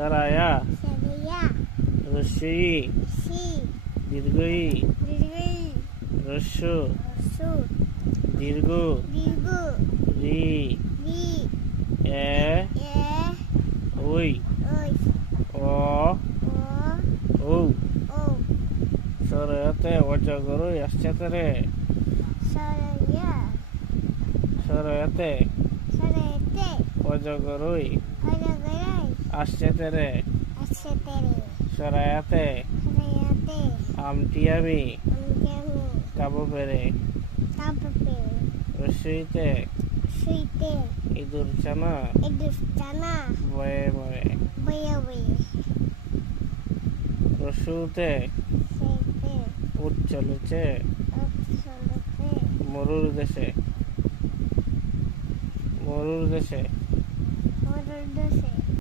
সারায়া সারায়া রস্যই C দীর্ঘই দীর্ঘই রস্য সু দীর্ঘ দীর্ঘ রি রি এ এ ওই ওই অ ও ও ও সরয়াতে অজগরই আসছে রে সারায়া সরয়াতে সারায়াতে অজগরই অজগরাই আসছে রে আছে তেরে সরায়াতে সারায়াতে আমটি আমি আমি কাবু পেরে কাপপে রস্যইতে সুইতে ইঁদুর ছানা এদুস্তানা বয়ে বয়ে বয়ে বয়ে রস্যুতে সেতে উট চলেছে অৎসলতে মরুর দেশে মরুর দেশে মরুর দেশে